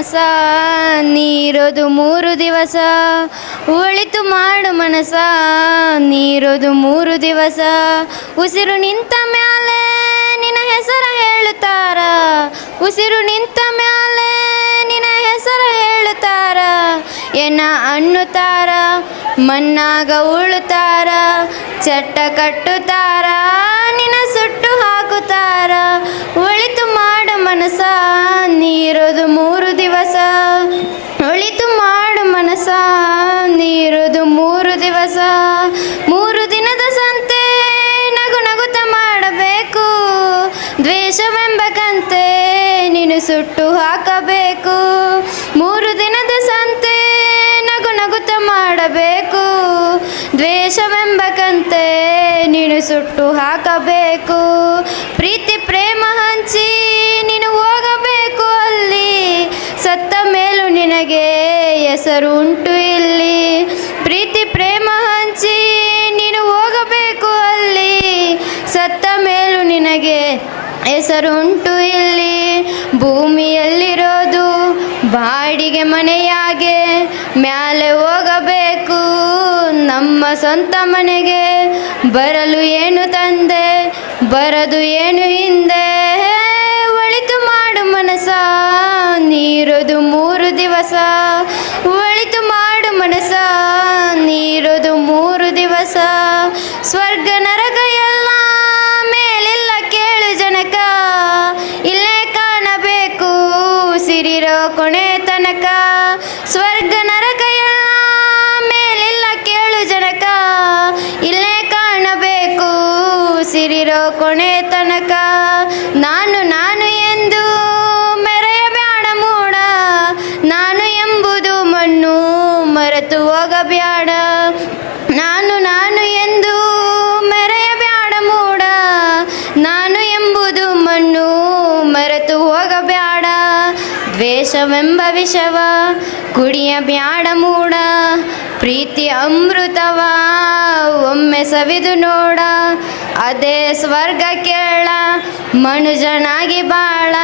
ಮನಸ ನೀರೋದು 3 ದಿವಸ. ಒಳಿತು ಮಾಡು ಮನಸ ನೀರೋದು 3 ದಿವಸ. ಉಸಿರು ನಿಂತ ಮ್ಯಾಲೆ ನಿನ್ನ ಹೆಸರ ಹೇಳುತ್ತಾರ. ಉಸಿರು ನಿಂತ ಮ್ಯಾಲೆ ನಿನ್ನ ಹೆಸರ ಹೇಳುತ್ತಾರ. ಎನ್ನ ಅನ್ನುತ್ತಾರ ಮಣ್ಣಾಗ ಉಳುತ್ತಾರ. ಚಟ್ಟ ಕಟ್ಟುತ್ತಾರ ನಿನ್ನ ಸುಟ್ಟು ಹಾಕುತ್ತಾರ. ಒಳಿತು ಮಾಡು ಮನಸ ನೀರೋದು 3 ದಿವಸ. ಒಳಿತು ಮಾಡು ಮನಸ ನೀರೋದು 3 ದಿವಸ. 3 ದಿನದ ಸಂತೆ ನಗು ನಗುತ್ತ ಮಾಡಬೇಕು. ದ್ವೇಷವೆಂಬ ಕಂತೆ ನೀನು ಸುಟ್ಟು ಹಾಕಬೇಕು. 3 ದಿನದ ಸಂತೆ ನಗು ನಗುತ್ತ ಮಾಡಬೇಕು. ದ್ವೇಷವೆಂಬ ಕಂತೆ ನೀನು ಸುಟ್ಟು ಹಾಕಬೇಕು. ಪ್ರೀತಿ ಪ್ರೇಮ ಹಂಚಿ ನೀನು ಹೋಗಬೇಕು ಅಲ್ಲಿ. ಸತ್ತ ಮೇಲೂ ನಿನಗೆ ಹೆಸರು ಉಂಟು ಇಲ್ಲಿ. ಪ್ರೀತಿ ಪ್ರೇಮ ಹಂಚಿ ನೀನು ಹೋಗಬೇಕು ಅಲ್ಲಿ. ಸತ್ತ ಮೇಲೂ ನಿನಗೆ ಹೆಸರು ಉಂಟು ಇಲ್ಲಿ. ಭೂಮಿಯಲ್ಲಿರೋದು ಬಾಡಿಗೆ ಮನೆಯಾಗೆ ಮ್ಯಾಲೆ ಹೋಗಬೇಕು ನಮ್ಮ ಸ್ವಂತ ಮನೆಗೆ. ಬರಲು ಏನು ತಂದೆ ಬರದು ಏನು ಹಿಂದೆ. ಒಳಿತು ಮಾಡು ಮನಸ ನೀರೋದು 3 ದಿವಸ. ಒಳಿತು ಮಾಡು ಮನಸ ನೀರೋದು 3 ದಿವಸ. ಸ್ವರ್ಗ ನರಕ ಎಲ್ಲ ಮೇಲಿಲ್ಲ ಕೇಳು ಜನಕ. ಇಲ್ಲೇ ಕಾಣಬೇಕು ಸಿರಿರೋ ಕೊನೆ ತನಕ. ಸ್ವರ್ಗ ನರಕ ಎಲ್ಲ ಮೇಲಿಲ್ಲ ಕೇಳು ಜನಕ. ಇಲ್ಲೇ ಕಾಣಬೇಕು ಸಿರಿರೋ ಕೊನೆ ತನಕ. ನಾನು ನಾನು ಎಂದು ಮೆರೆಯಬ್ಯಾಡ ಮೂಡ. ನಾನು ಎಂಬುದು ಮಣ್ಣು ಮರೆತು ಹೋಗಬ್ಯಾಡ. ನಾನು ನಾನು ಎಂದು ಮೆರೆಯಬ್ಯಾಡ ಮೂಡ. ನಾನು ಎಂಬುದು ಮಣ್ಣು ಮರೆತು ಹೋಗಬ್ಯಾಡ. ದ್ವೇಷವೆಂಬ ವಿಷವ ಕುಡಿಯಬ್ಯಾಡ ಮೂಡ. ಪ್ರೀತಿ ಅಮೃತವ ಒಮ್ಮೆ ಸವಿದು ನೋಡ. ಅದೇ ಸ್ವರ್ಗ ಕೇಳ ಮನುಜನಾಗಿ ಬಾಳ.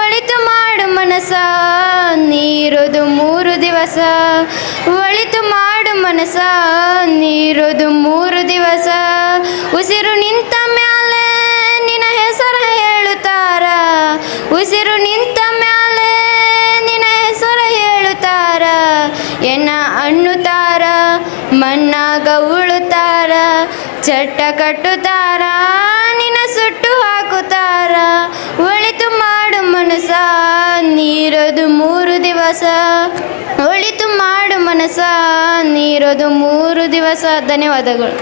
ಒಳಿತು ಮಾಡು ಮನಸ ನೀರೋದು 3 ದಿವಸ. ಒಳಿತು ಮಾಡು ಮನಸ ನೀರೋದು 3 ದಿವಸ. ಉಸಿರು ನಿಂತ ಮ್ಯಾಲೆ ನಿನ್ನ ಹೆಸರ ಹೇಳುತ್ತಾರ. ಉಸಿರು ನಿಂತ ಮ್ಯಾಲೆ ನಿನ್ನ ಹೆಸರ ಹೇಳುತ್ತಾರ. ಎನ್ನ ಅನ್ನುತ್ತಾರ ಮಣ್ಣಾಗ ಉಳುತ್ತಾರ. ಚಟ್ಟ ಕಟ್ಟುತ್ತಾರ ನಿನ್ನ ಸುಟ್ಟು ಹಾಕುತ್ತಾರ. ಒಳಿತು ಮಾಡು ಮನಸ ನೀರೋದು 3 ದಿವಸ. ಒಳಿತು ಮಾಡು ಮನಸ ನೀರೋದು 3 ದಿವಸ. ಧನ್ಯವಾದಗಳು.